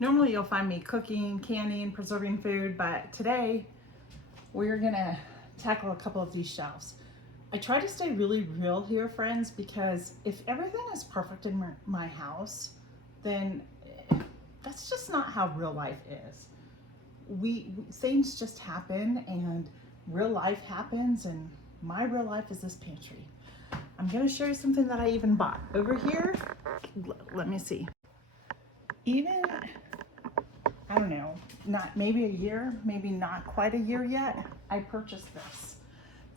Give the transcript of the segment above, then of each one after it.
Normally you'll find me cooking, canning, preserving food, but today we're gonna tackle a couple of these shelves. I try to stay really real here, friends, because if everything is perfect in my house, then that's just not how real life is. Things just happen and real life happens, and my real life is this pantry. I'm gonna show you something that I even bought. Over here, let me see. Even, I don't know, not maybe a year, maybe not quite a year yet, I purchased this.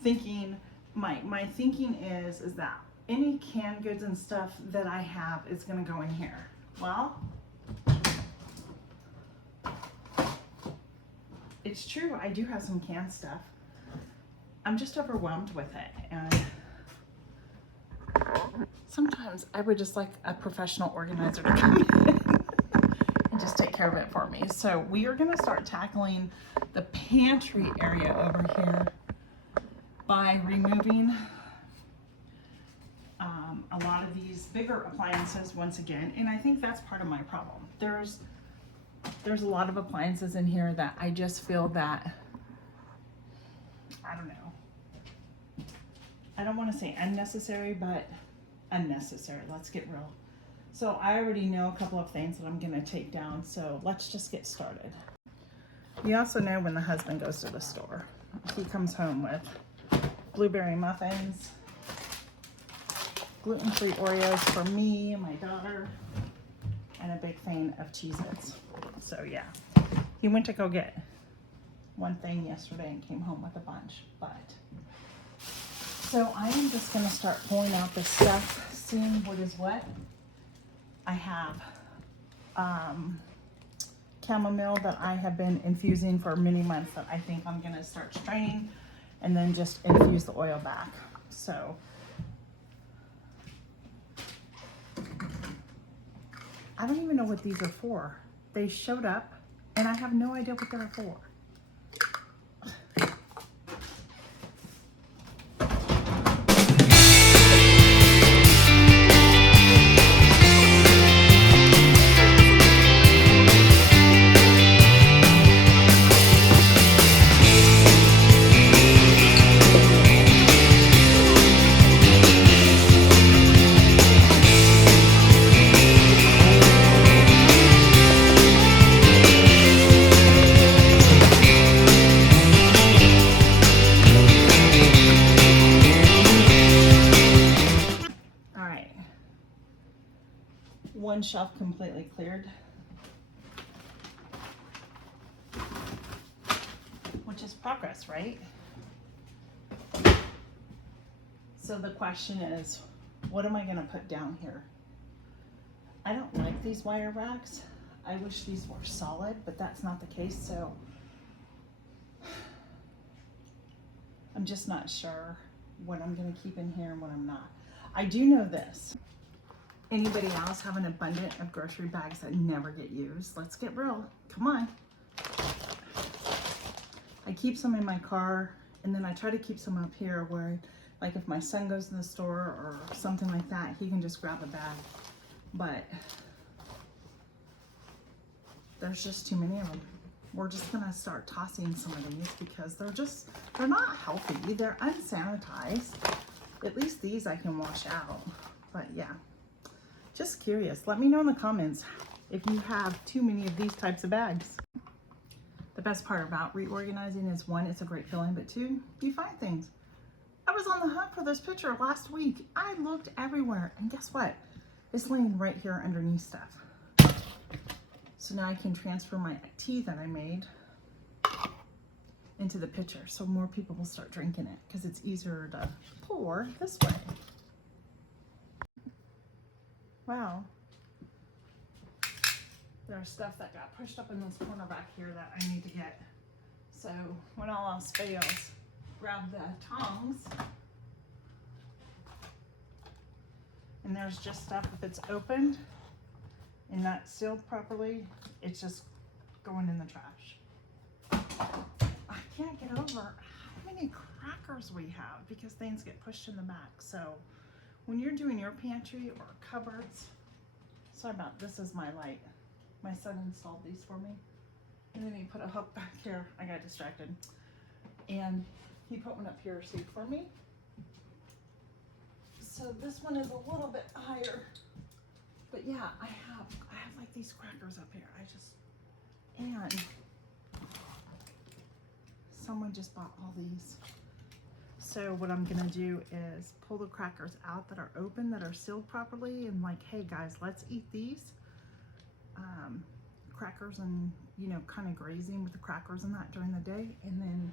Thinking, my thinking is that any canned goods and stuff that I have is gonna go in here. Well, it's true, I do have some canned stuff. I'm just overwhelmed with it, and sometimes I would just like a professional organizer to come in and just take care of it for me. So we are gonna start tackling the pantry area over here by removing a lot of these bigger appliances once again, and I think that's part of my problem. There's a lot of appliances in here that I just feel that, I don't know, I don't want to say unnecessary, but unnecessary. Let's get real. So I already know a couple of things that I'm going to take down, so let's just get started. You also know when the husband goes to the store, he comes home with blueberry muffins, gluten-free Oreos for me and my daughter, and a big thing of Cheez-Its. So yeah, he went to go get one thing yesterday and came home with a bunch. But so I am just gonna start pulling out this stuff, seeing what is what. I have chamomile that I have been infusing for many months that I think I'm gonna start straining and then just infuse the oil back. So I don't even know what these are for. They showed up and I have no idea what they're for. One shelf completely cleared, which is progress, right? So the question is, what am I going to put down here? I don't like these wire racks. I wish these were solid, but that's not the case, so I'm just not sure what I'm going to keep in here and what I'm not. I do know this. Anybody else have an abundance of grocery bags that never get used? Let's get real. Come on. I keep some in my car, and then I try to keep some up here where, like, if my son goes to the store or something like that, he can just grab a bag. But there's just too many of them. We're just gonna start tossing some of these because they're not healthy. They're unsanitized. At least these I can wash out. But yeah. Just curious, let me know in the comments if you have too many of these types of bags. The best part about reorganizing is, one, it's a great feeling, but two, you find things. I was on the hunt for this picture last week. I looked everywhere, and guess what? It's laying right here underneath stuff. So now I can transfer my tea that I made into the pitcher so more people will start drinking it because it's easier to pour this way. Wow. There's stuff that got pushed up in this corner back here that I need to get. So when all else fails, grab the tongs. And there's just stuff, if it's opened and not sealed properly, it's just going in the trash. I can't get over how many crackers we have because things get pushed in the back. So when you're doing your pantry or cupboards, sorry about this, is my light. My son installed these for me. And then he put a hook back here. I got distracted. And he put one up here to see for me. So this one is a little bit higher. But yeah, I have like these crackers up here. And someone just bought all these. So what I'm gonna do is pull the crackers out that are open, that are sealed properly, and like, hey guys, let's eat these. Crackers and, you know, kind of grazing with the crackers and that during the day. And then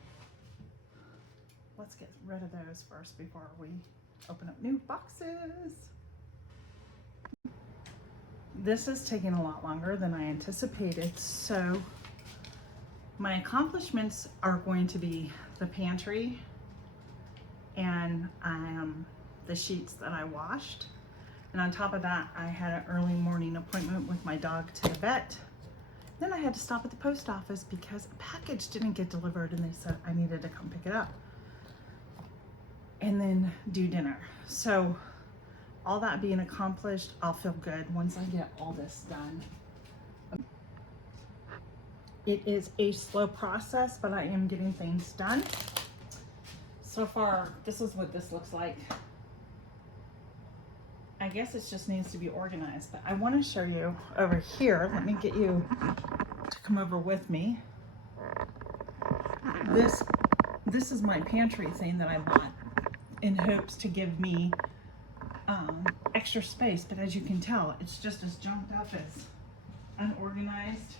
let's get rid of those first before we open up new boxes. This is taking a lot longer than I anticipated. So my accomplishments are going to be the pantry and the sheets that I washed. And on top of that, I had an early morning appointment with my dog to the vet. Then I had to stop at the post office because a package didn't get delivered and they said I needed to come pick it up. And then do dinner. So all that being accomplished, I'll feel good once I get all this done. It is a slow process, but I am getting things done. So far, this is what this looks like. I guess it just needs to be organized, but I want to show you over here. Let me get you to come over with me. This is my pantry thing that I bought in hopes to give me extra space, but as you can tell, it's just as junked up, as unorganized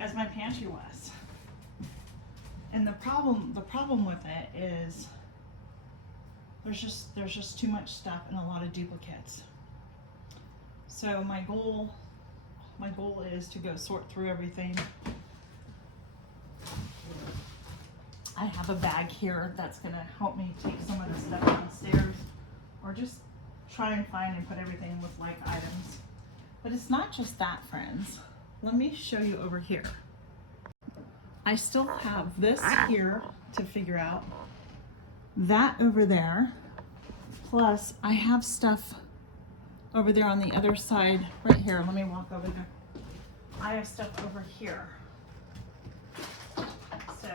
as my pantry was. And the problem with it is there's just too much stuff and a lot of duplicates. So my goal is to go sort through everything. I have a bag here that's gonna help me take some of the stuff downstairs, or just try and find and put everything with like items. But it's not just that, friends. Let me show you over here. I still have this here to figure out, that over there, plus I have stuff over there on the other side, right here. Let me walk over there. I have stuff over here. So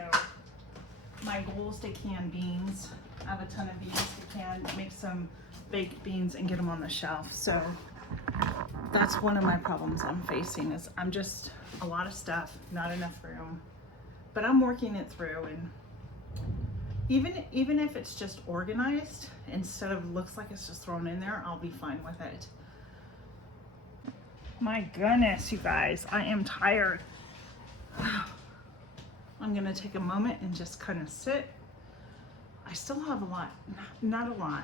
my goal is to can beans. I have a ton of beans to can, make some baked beans and get them on the shelf. So that's one of my problems I'm facing, is I'm just a lot of stuff, not enough room. But I'm working it through, and even if it's just organized instead of looks like it's just thrown in there, I'll be fine with it. My goodness, you guys, I am tired. I'm gonna take a moment and just kind of sit. I still have a lot, not a lot.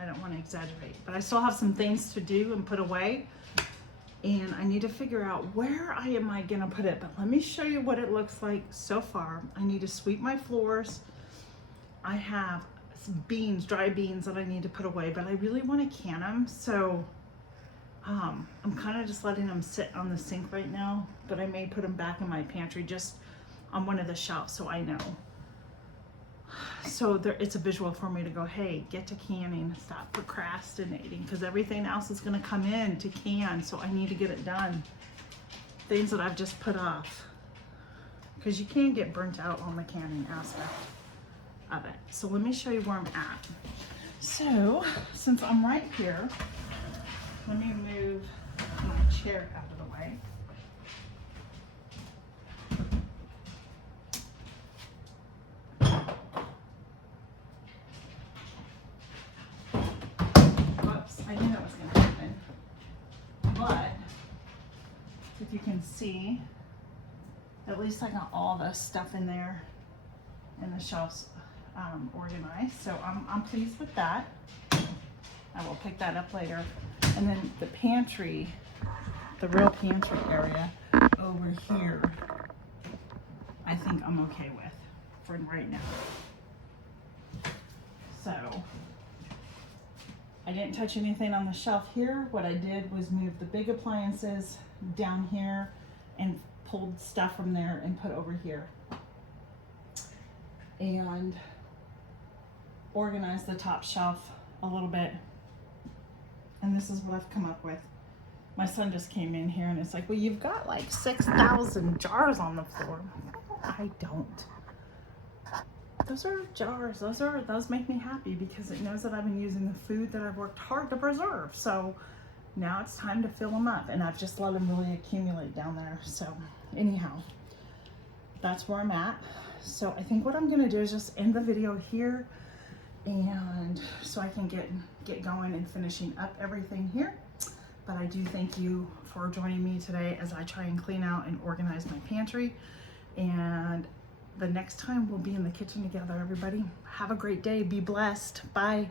I don't want to exaggerate, but I still have some things to do and put away. And I need to figure out where am I gonna put it. But let me show you what it looks like so far. I need to sweep my floors. I have some beans, dry beans that I need to put away, but I really want to can them. So I'm kind of just letting them sit on the sink right now, but I may put them back in my pantry just on one of the shelves so I know. So it's a visual for me to go, hey, get to canning, stop procrastinating, because everything else is going to come in to can, so I need to get it done. Things that I've just put off, because you can get burnt out on the canning aspect of it. So let me show you where I'm at. So since I'm right here, let me move my chair out of the way. I knew that was going to happen, but if you can see, at least I got all the stuff in there and the shelves organized, so I'm pleased with that. I will pick that up later. And then the pantry, the real pantry area over here, I think I'm okay with for right now. So I didn't touch anything on the shelf here. What I did was move the big appliances down here and pulled stuff from there and put over here. And organized the top shelf a little bit. And this is what I've come up with. My son just came in here and it's like, well, you've got like 6,000 jars on the floor. I don't. Those are jars. Those make me happy because it knows that I've been using the food that I've worked hard to preserve. So now it's time to fill them up, and I've just let them really accumulate down there. So anyhow, that's where I'm at. So I think what I'm gonna do is just end the video here, and so I can get going and finishing up everything here. But I do thank you for joining me today as I try and clean out and organize my pantry. And the next time we'll be in the kitchen together, everybody. Have a great day. Be blessed. Bye.